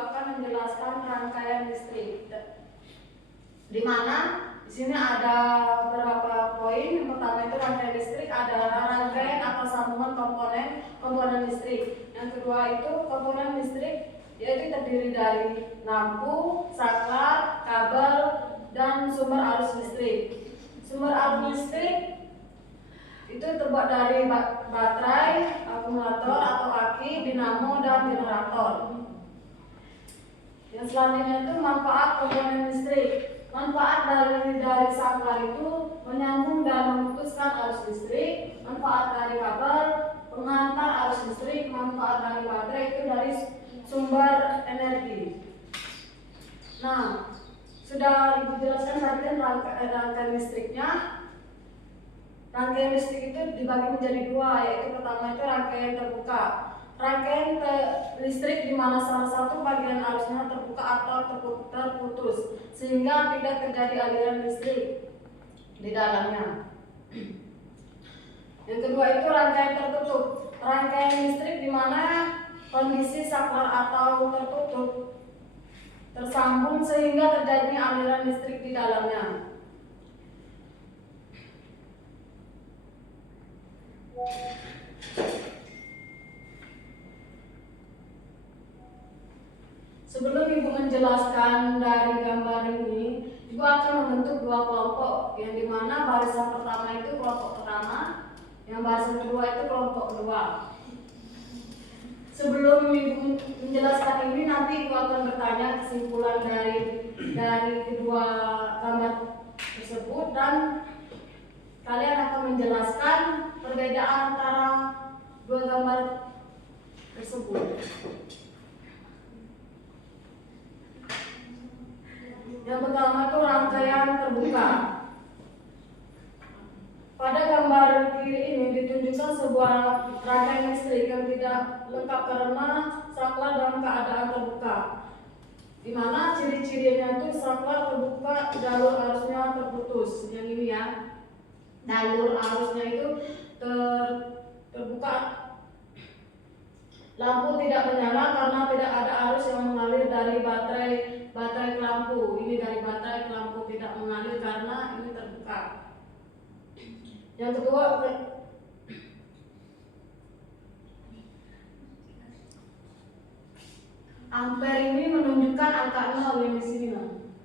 akan menjelaskan rangkaian listrik. Di mana di sini ada beberapa poin. Yang pertama itu rangkaian listrik adalah rangkaian atau sambungan komponen listrik. Yang kedua itu komponen listrik yaitu terdiri dari lampu, saklar, kabel, dan sumber arus listrik. Sumber arus listrik itu terbuat dari baterai, akumulator atau aki, dinamo, dan generator. Yang selanjutnya itu manfaat komponen listrik. Manfaat dari saklar itu menyambung dan memutuskan arus listrik. Manfaat dari kabel pengantar arus listrik. Manfaat dari baterai itu dari sumber energi. Nah, sudah Ibu jelaskan tadi kan rangkaian listriknya. Rangkaian listrik itu dibagi menjadi dua, yaitu pertama itu rangkaian terbuka. Rangkaian listrik di mana salah satu bagian arusnya terbuka atau terputus sehingga tidak terjadi aliran listrik di dalamnya. Yang kedua itu rangkaian tertutup. Rangkaian listrik di mana kondisi saklar atau tertutup tersambung sehingga terjadi aliran listrik di dalamnya. Sebelum Ibu menjelaskan dari gambar ini, Ibu akan membentuk dua kelompok, yang dimana barisan pertama itu kelompok pertama, yang barisan kedua itu kelompok kedua. Sebelum Ibu menjelaskan ini, nanti Ibu akan bertanya kesimpulan dari kedua gambar tersebut dan kalian akan menjelaskan perbedaan antara dua gambar tersebut. Yang pertama itu rangkaian terbuka. Pada gambar kiri ini ditunjukkan sebuah rangkaian listrik yang tidak lengkap karena saklar dalam keadaan terbuka. Di mana ciri-cirinya itu saklar terbuka, jalur arusnya terputus. Yang ini ya, jalur arusnya itu terbuka. Lampu tidak menyala karena tidak ada arus yang mengalir dari baterai ke lampu. Ini dari baterai ke lampu tidak mengalir karena ini terbuka. Yang kedua, ampere ini menunjukkan angka 0 yang di sini.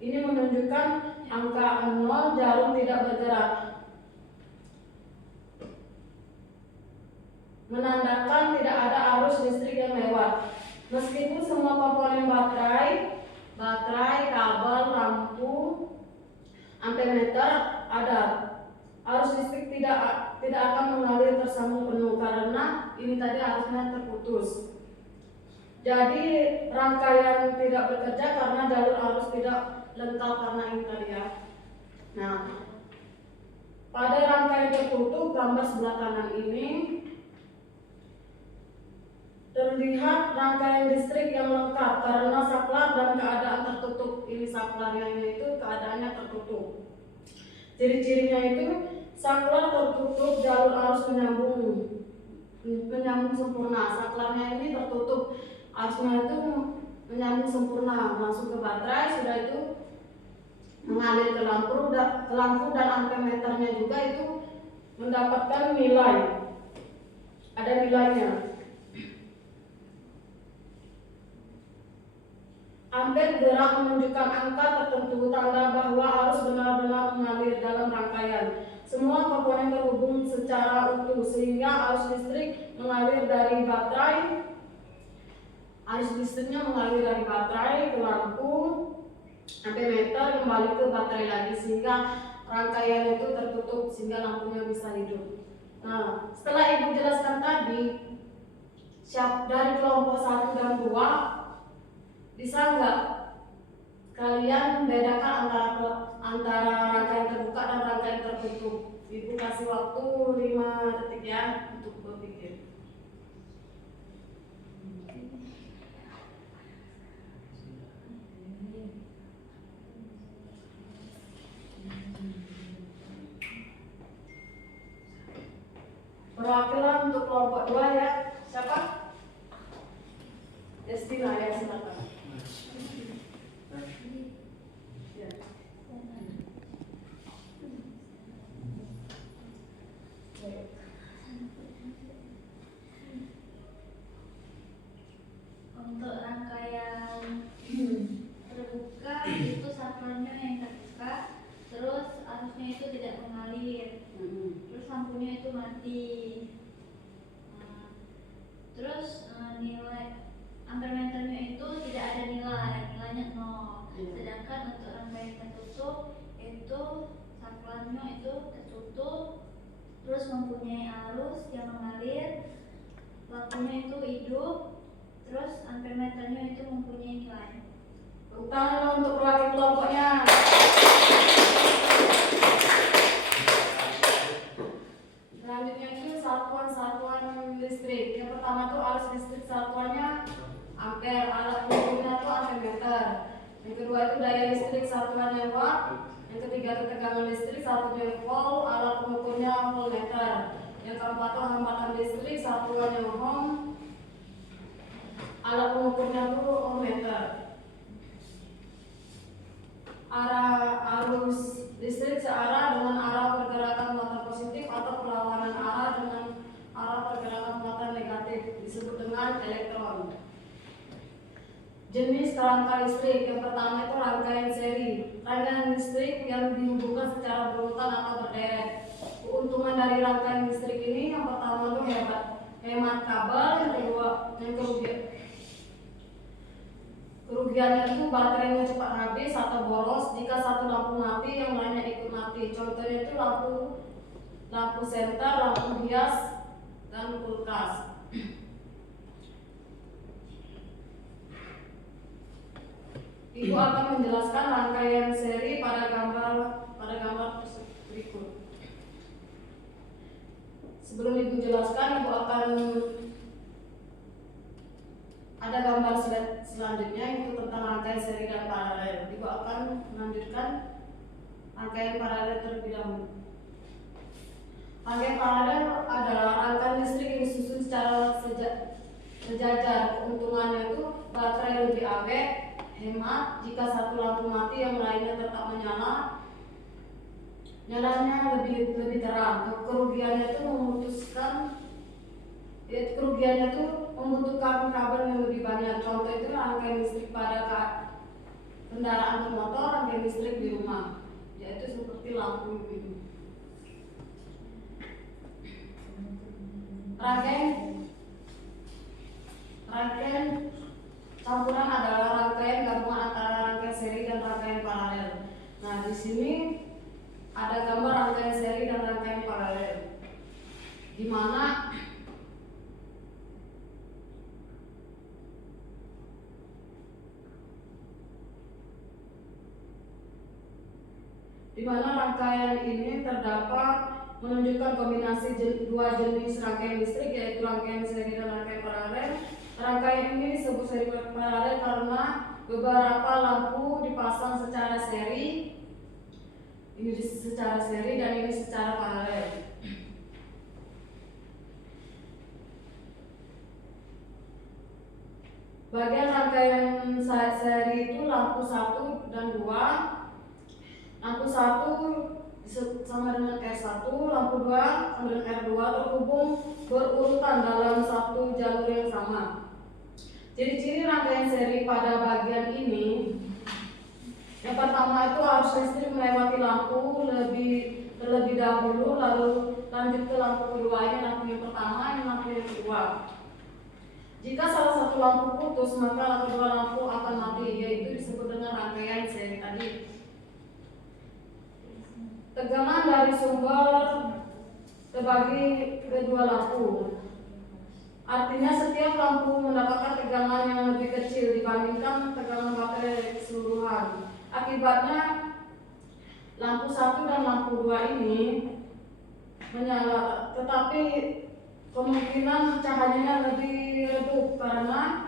Ini menunjukkan angka 0, jarum tidak bergerak. Menandakan tidak ada arus listrik yang lewat. Meskipun semua komponen baterai, kabel, lampu, ampermeter ada, arus listrik tidak akan mengalir tersambung penuh karena ini tadi arusnya terputus. Jadi rangkaian tidak bekerja karena jalur arus tidak lengkap karena ini tadi ya. Nah, pada rangkaian tertutup gambar sebelah kanan ini terlihat rangkaian listrik yang lengkap karena saklar dalam keadaan tertutup. Ini saklarnya itu keadaannya tertutup. Ciri-cirinya itu saklar tertutup, jalur arus menyambung sempurna. Saklarnya ini tertutup, arusnya itu menyambung sempurna langsung ke baterai, sudah itu mengalir ke lampu dan ampermeternya juga itu mendapatkan nilai. Ada nilainya. Ampere gerak menunjukkan angka tertentu, tanda bahwa arus benar-benar mengalir dalam rangkaian. Semua komponen terhubung secara utuh sehingga arus listrik mengalir dari baterai. Arus listriknya mengalir dari baterai ke lampu, ampermeter kembali ke baterai lagi sehingga rangkaian itu tertutup sehingga lampunya bisa hidup. Nah, setelah Ibu jelaskan tadi, dari kelompok 1 dan 2, bisa nggak kalian bedakan antara rangkaian terbuka dan rangkaian tertutup? Ibu kasih waktu 5 detik ya untuk berpikir. Perwakilan untuk kelompok 2 ya, siapa? Destina ya, silakan. dalamnya itu tertutup, terus mempunyai arus yang mengalir, lampunya itu hidup, terus ampermeternya itu mempunyai nilai. Tepuk tangan untuk perwakilan kelompoknya. Selanjutnya itu satuan-satuan listrik. Yang pertama tuh arus listrik satuannya ampere, alat ukurnya tuh ampermeter. Yang kedua itu daya listrik satuannya watt. Yang ketiga itu tegangan listrik satuannya volt, alat pengukurnya voltmeter. Yang keempat itu hambatan listrik satuannya ohm, alat pengukurnya tuh ohmmeter. Arus listrik searah dengan arah pergerakan muatan positif atau perlawanan arah dengan arah pergerakan muatan negatif disebut dengan elektron. Jenis rangka listrik. Yang pertama itu rangkaian seri. Rangkaian listrik yang dihubungkan secara berurutan atau berderet. Keuntungan dari rangkaian listrik ini yang pertama itu hemat kabel, yang kedua kerugiannya itu baterainya cepat habis atau boros jika satu lampu mati yang lainnya ikut mati. Contohnya itu lampu senter, lampu hias, dan kulkas. Ibu akan menjelaskan rangkaian seri pada gambar berikut. Sebelum Ibu jelaskan, Ibu akan ada gambar selanjutnya itu tentang rangkaian seri dan paralel. Ibu akan melanjutkan rangkaian paralel terlebih dahulu. Rangkaian paralel adalah rangkaian listrik yang disusun secara sejajar. Keuntungannya itu baterai lebih awet, hemat jika satu lampu mati yang lainnya tetap menyala. Nyalanya lebih terang. Kerugiannya itu membutuhkan kabel yang lebih banyak. Contoh itu rangkaian listrik pada kendaraan bermotor, rangkaian listrik di rumah, yaitu seperti lampu ini. Rangkaian campuran adalah rangkaian gabungan antara rangkaian seri dan rangkaian paralel. Nah, di sini ada gambar rangkaian seri dan rangkaian paralel, di mana rangkaian ini terdapat menunjukkan kombinasi dua jenis rangkaian listrik, yaitu rangkaian seri dan rangkaian paralel. Rangkaian ini disebut seri paralel karena beberapa lampu dipasang secara seri. Ini secara seri dan ini secara paralel. Bagian rangkaian seri itu lampu 1 dan 2. Lampu 1 sama dengan R1, lampu 2 sama dengan R2 terhubung berurutan dalam satu jalur yang sama. Ciri-ciri rangkaian seri pada bagian ini, yang pertama itu arus listrik melewati lampu terlebih dahulu, lalu lanjut ke lampu kedua. Ini lampu yang pertama, ini lampu yang kedua. Jika salah satu lampu putus, maka kedua lampu akan mati, yaitu disebut dengan rangkaian seri tadi. Tegangan dari sumber terbagi kedua lampu. Artinya setiap lampu mendapatkan tegangan yang lebih kecil dibandingkan tegangan baterai keseluruhan. Akibatnya lampu 1 dan lampu 2 ini menyala, tetapi kemungkinan cahayanya lebih redup karena